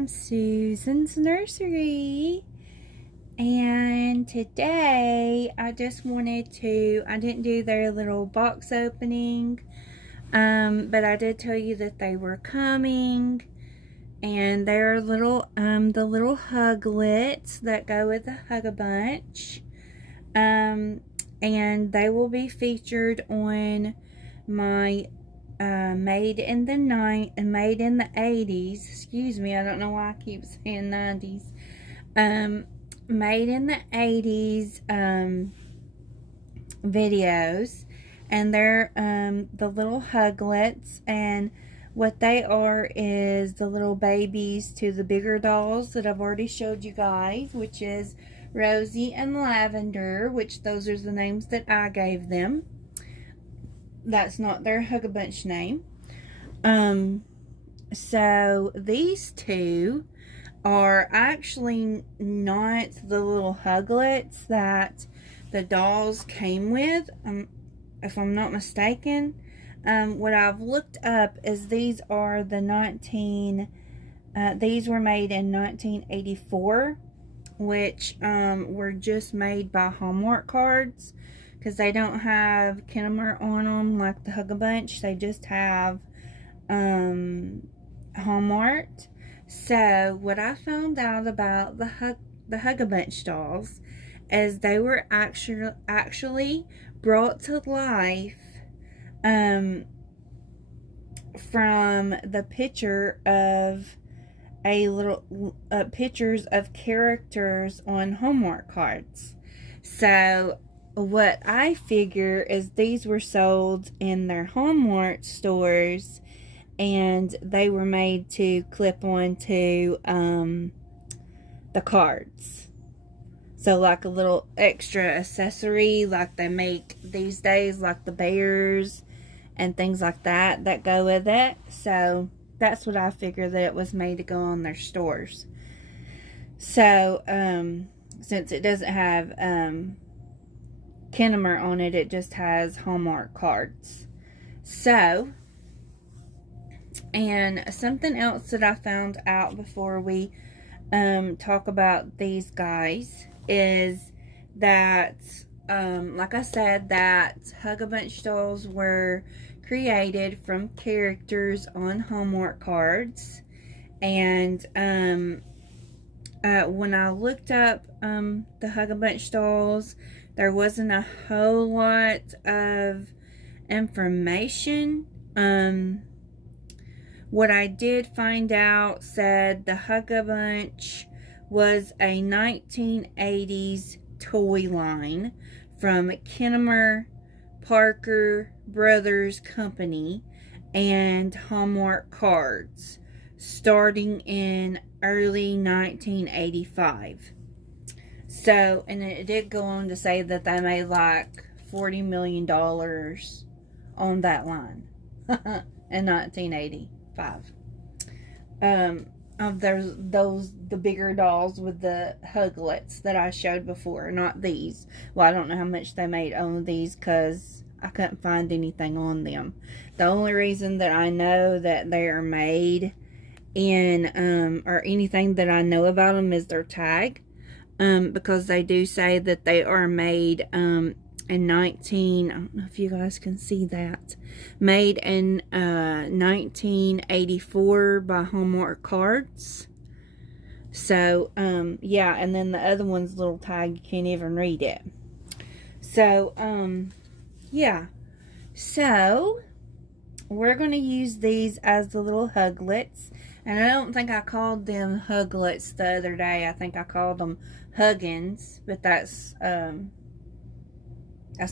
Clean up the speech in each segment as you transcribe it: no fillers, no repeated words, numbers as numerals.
from Susan's Nursery, and today I just wanted to, I didn't do their little box opening, but I did tell you that they were coming, and they're little, the little Hugglets that go with the Hugga Bunch, and they will be featured on my made in the 80s, excuse me, I don't know why I keep saying 90s, made in the 80s videos, and they're the little Hugglets, and what they are is the little babies to the bigger dolls that I've already showed you guys, which is Rosie and Lavender, which those are the names that I gave them. That's not their Hugga Bunch name. So these two are actually not the little Hugglets that the dolls came with, if I'm not mistaken. What I've looked up is these are the these were made in 1984, which were just made by Hallmark cards, because they don't have Kinnamer on them like the Hugga Bunch. They just have Hallmark. So what I found out about the Hugga Bunch dolls is they were actually brought to life from the picture of pictures of characters on Hallmark cards. So what I figure is these were sold in their Hallmark stores, and they were made to clip on to the cards. So like a little extra accessory like they make these days, like the bears and things like that that go with it. So that's what I figure that it was made to go on their stores. So since it doesn't have Kinnamer on it, it just has Hallmark cards. So, and something else that I found out before we talk about these guys is that, like I said, that Hugga Bunch dolls were created from characters on Hallmark cards. And when I looked up the Hugga Bunch dolls, there wasn't a whole lot of information. What I did find out said the Hugga Bunch was a 1980s toy line from Kinnamer Parker Brothers Company and Hallmark Cards, starting in early 1985. So, and it did go on to say that they made like $40 million on that line in 1985. Of the bigger dolls with the Hugglets that I showed before, not these. Well, I don't know how much they made on these because I couldn't find anything on them. The only reason that I know that they are made in, or anything that I know about them is their tag. Because they do say that they are made in I don't know if you guys can see that, made in 1984 by Hallmark Cards. So yeah, and then the other one's little tag, you can't even read it. So yeah, so we're going to use these as the little Hugglets. And I don't think I called them Hugglets the other day. I think I called them Huggins, but that's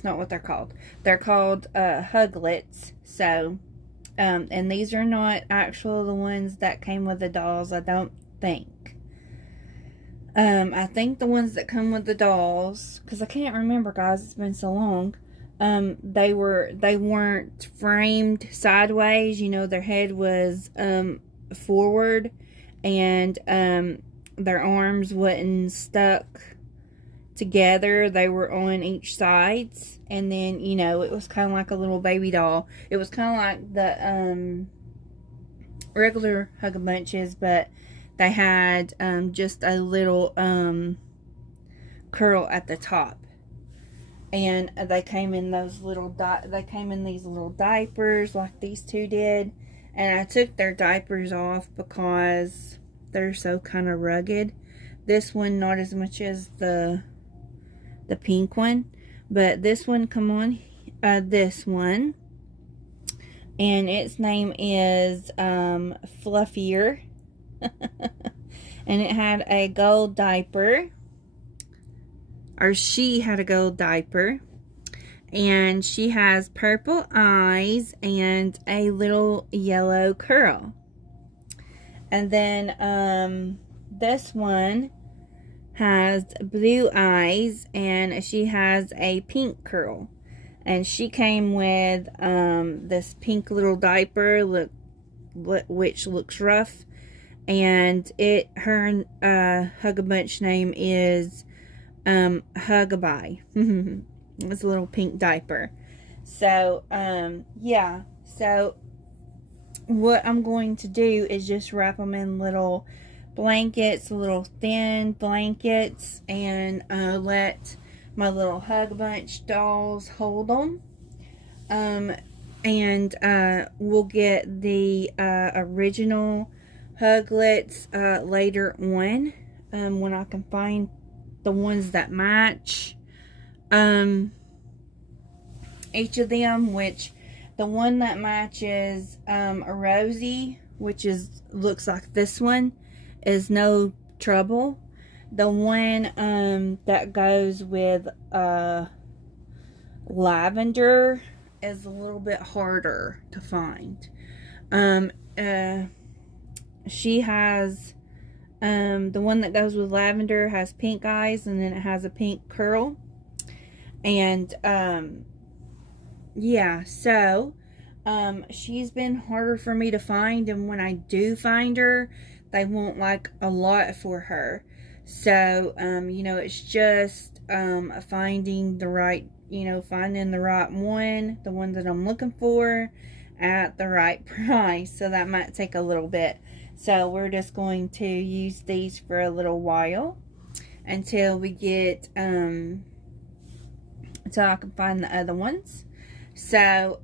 not what they're called. They're called Hugglets. So, and these are not actual the ones that came with the dolls, I don't think. I think the ones that come with the dolls, because I can't remember, guys, it's been so long. They weren't framed sideways. You know, their head was forward, and their arms wasn't stuck together. They were on each sides, and then, you know, it was kind of like a little baby doll. It was kind of like the regular Hugga Bunches, but they had just a little curl at the top. And they came in those little these little diapers like these two did. And I took their diapers off because they're so kind of rugged. This one not as much as the pink one, but this one, come on, this one, and its name is Fluffier. And it had a gold diaper, or she had a gold diaper, and she has purple eyes and a little yellow curl. And then this one has blue eyes, and she has a pink curl. And she came with this pink little diaper, which looks rough. And her Hugga name is Hugga. It's a little pink diaper. So yeah. So what I'm going to do is just wrap them in little blankets, little thin blankets, and let my little Hugga Bunch dolls hold them. And we'll get the original Hugglets later on, when I can find the ones that match each of them, which the one that matches Rosie, which looks like this one, is no trouble. The one that goes with lavender is a little bit harder to find. She has the one that goes with lavender has pink eyes, and then it has a pink curl. And yeah, so she's been harder for me to find, and when I do find her, they want like a lot for her. So you know, it's just finding the right, finding the right one, the one that I'm looking for at the right price. So that might take a little bit. So we're just going to use these for a little while until we get until I can find the other ones. So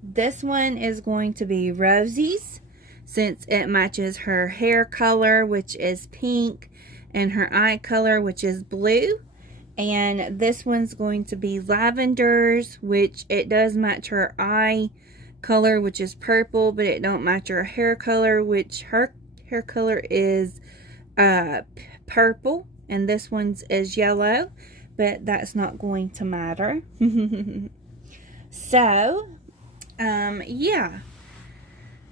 this one is going to be Rosie's, since it matches her hair color, which is pink, and her eye color, which is blue. And this one's going to be Lavender's, which it does match her eye color, which is purple, but it don't match her hair color, which her hair color is purple. And this one's is yellow, but that's not going to matter. So yeah,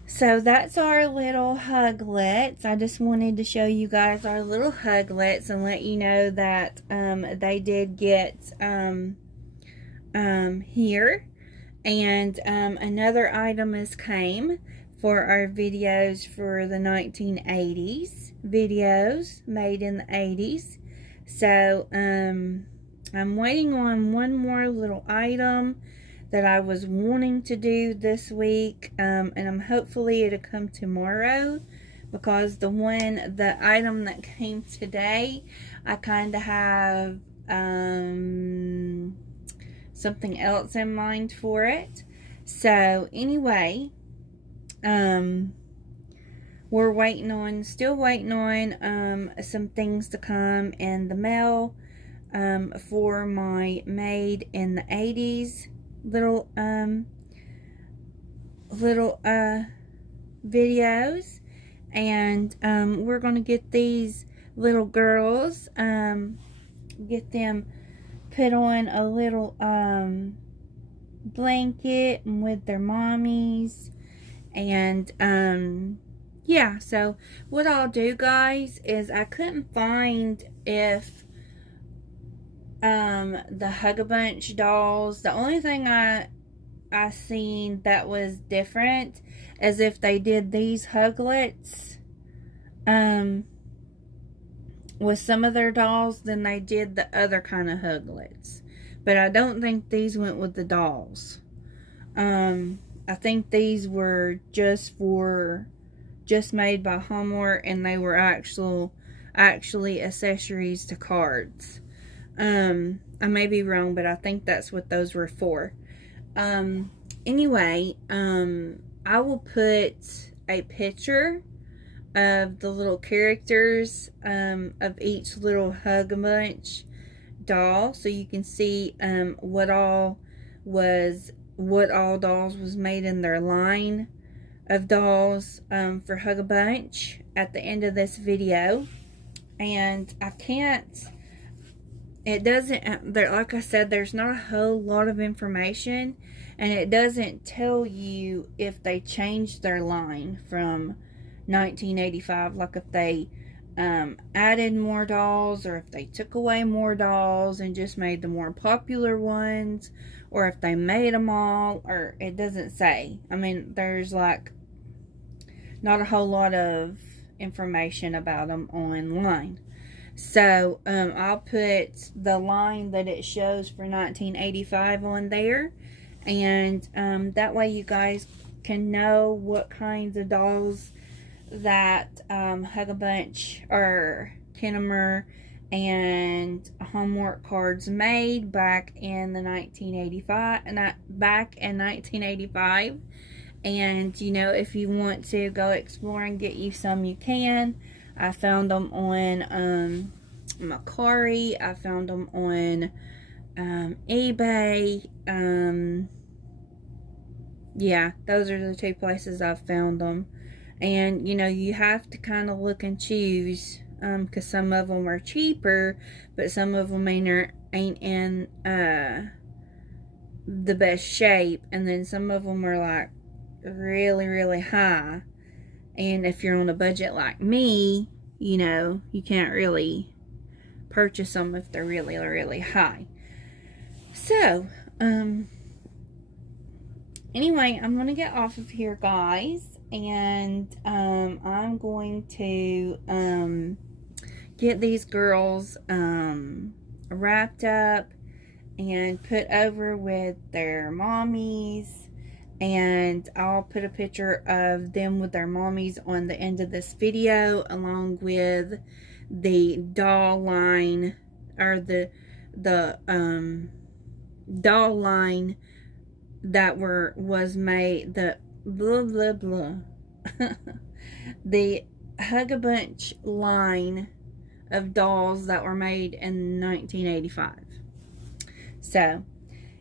so that's our little Hugglets. I just wanted to show you guys our little Hugglets and let you know that they did get here. And another item came for our videos for the 1980s videos made in the 80s. So I'm waiting on one more little item that I was wanting to do this week, and I'm hopefully it'll come tomorrow, because the item that came today, I kind of have something else in mind for it. So anyway, we're still waiting on some things to come in the mail for my made in the 80s little videos. And we're gonna get these little girls, get them put on a little blanket with their mommies. And yeah, so what I'll do, guys, is I couldn't find if the Hugga Bunch dolls, the only thing I seen that was different is if they did these Hugglets with some of their dolls, then they did the other kind of Hugglets. But I don't think these went with the dolls. I think these were just for just made by Hallmark, and they were actually accessories to cards. I may be wrong, but I think that's what those were for. Anyway, I will put a picture of the little characters of each little Hugga doll, so you can see what all dolls was made in their line of dolls for Hugga at the end of this video. And I can't, it doesn't, like I said, there's not a whole lot of information, and it doesn't tell you if they changed their line from 1985, like if they added more dolls, or if they took away more dolls and just made the more popular ones, or if they made them all, or it doesn't say. I mean, there's like not a whole lot of information about them online. So I'll put the line that it shows for 1985 on there, and that way you guys can know what kinds of dolls that Hugga or Kinnemer and Hallmark cards made back in the 1985. And you know, if you want to go explore and get you some, you can. I found them on Mercari. I found them on eBay. Yeah, those are the two places I've found them. And, you know, you have to kind of look and choose, because some of them are cheaper, but some of them ain't in the best shape. And then some of them are, like, really, really high. And if you're on a budget like me, you know, you can't really purchase them if they're really, really high. So, anyway, I'm going to get off of here, guys. And I'm going to get these girls wrapped up and put over with their mommies. And I'll put a picture of them with their mommies on the end of this video, along with the doll line, or the doll line that was made, the blah blah blah the Hugga line of dolls that were made in 1985. So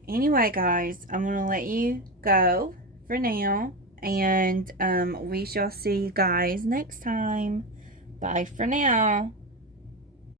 anyway, guys, I'm gonna let you go for now, and we shall see you guys next time. Bye for now.